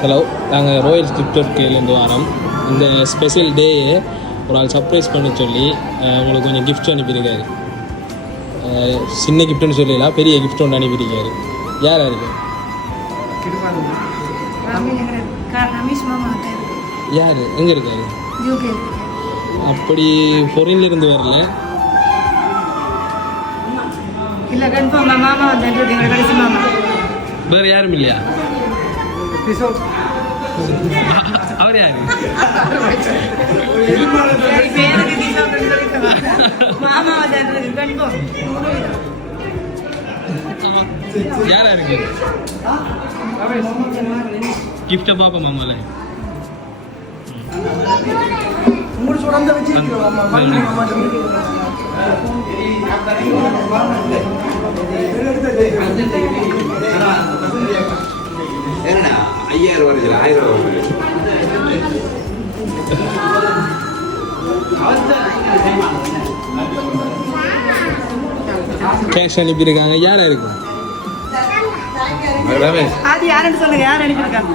Hello நாங்கள் Royals gift ஒர்க்கிலேருந்து வரோம். இந்த ஸ்பெஷல் டேயை ஒரு ஆள் சர்ப்ரைஸ் பண்ண சொல்லி உங்களுக்கு கொஞ்சம் கிஃப்ட் அனுப்பியிருக்காரு. சின்ன கிஃப்ட்னு சொல்லலாம் பெரிய கிஃப்ட் ஒன்று அனுப்பியிருக்காரு. யார் மாமா யார்? எங்கே இருக்காரு? அப்படி இருந்து வரல. வேறு யாரும் இல்லையா? அவர் யாரு யாரா இருக்கு கிஃப்டை பார்ப்போம் மாமால என்னடா? ஐயாயிரம் வருதுல ஆயிரம் வருது. கேஷ் அனுப்பியிருக்காங்க. யாரா இருக்கும் ரமேஷ். அது யாருன்னு சொல்லுங்க. யார் அனுப்பியிருக்காங்க.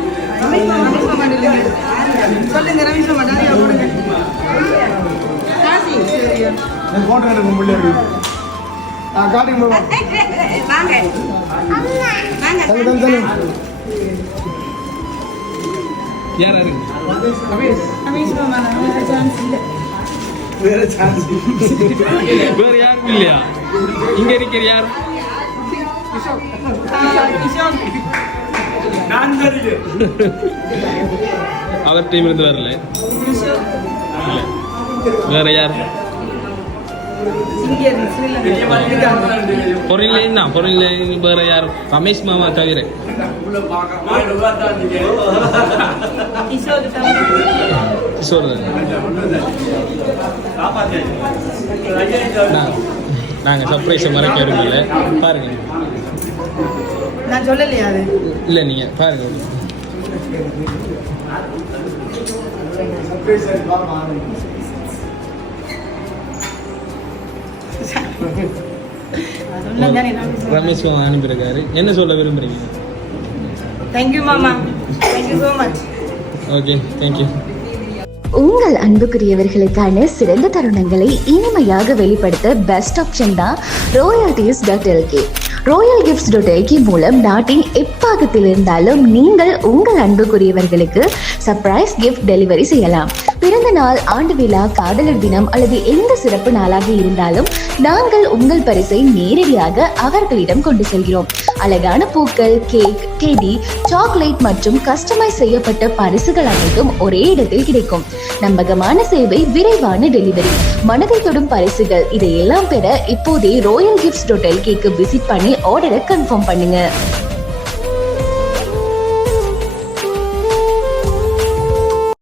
சொல்லுங்க ரமேஷ் போட்டோ எடுக்க முடியாது ஆ காட்டுங்க பாப்பா. வாங்க. வாங்க யாரா மாமா வேற சான்ஸ் இல்லை. வேற யாரும் இல்லையா? இங்க இருக்கிற யார்? அவர் டீம் இருந்து வரல. இல்ல. வேற யார்? பொருள் என்ன பொருள் வேற யார்? ரமேஷ் மாமா தவிர. நாங்கள் சர்ப்ரைஸை மறைக்க விரும்பல பாருங்க. நான் சொல்லலையா அது? இல்லை நீங்கள் பாருங்க. ரமேஷ் மாமா அனுப்பியிருக்காரு என்ன சொல்ல விரும்புறீங்க? தேங்க்யூ மாமா thank you so much okay thank you உங்கள் அன்புக்குரியவர்களுக்கான சிறந்த தருணங்களை இனிமையாக வெளிப்படுத்த பெஸ்ட் ஆப்ஷன் தான் royalties dot LK royal gifts dot LK மூலம் நாட்டின் எப்பாகத்தில் இருந்தாலும் நீங்கள் உங்கள் அன்புக்குரியவர்களுக்கு சர்ப்ரைஸ் கிஃப்ட் டெலிவரி செய்யலாம். பிறந்த நாள் ஆண்டு விழா காதலர் தினம் அல்லது எந்த சிறப்பு நாளாக இருந்தாலும் நாங்கள் உங்கள் பரிசை நேரடியாக அவர்களிடம் கொண்டு செல்கிறோம். அழகான பூக்கள் கேக் டெடி சாக்லேட் மற்றும் கஸ்டமைஸ் செய்யப்பட்ட பரிசுகள் அனைத்தும் ஒரே இடத்தில் கிடைக்கும். நம்பகமான சேவை விரைவான டெலிவரி. மனதை தொடும் பரிசுகள். இதையெல்லாம் பெற இப்போதே ரோயல் கிஃப்ட்ஸ் டோட்டல் கேக்கு விசிட் பண்ணி ஆர்டரை கன்ஃபார்ம் பண்ணுங்க.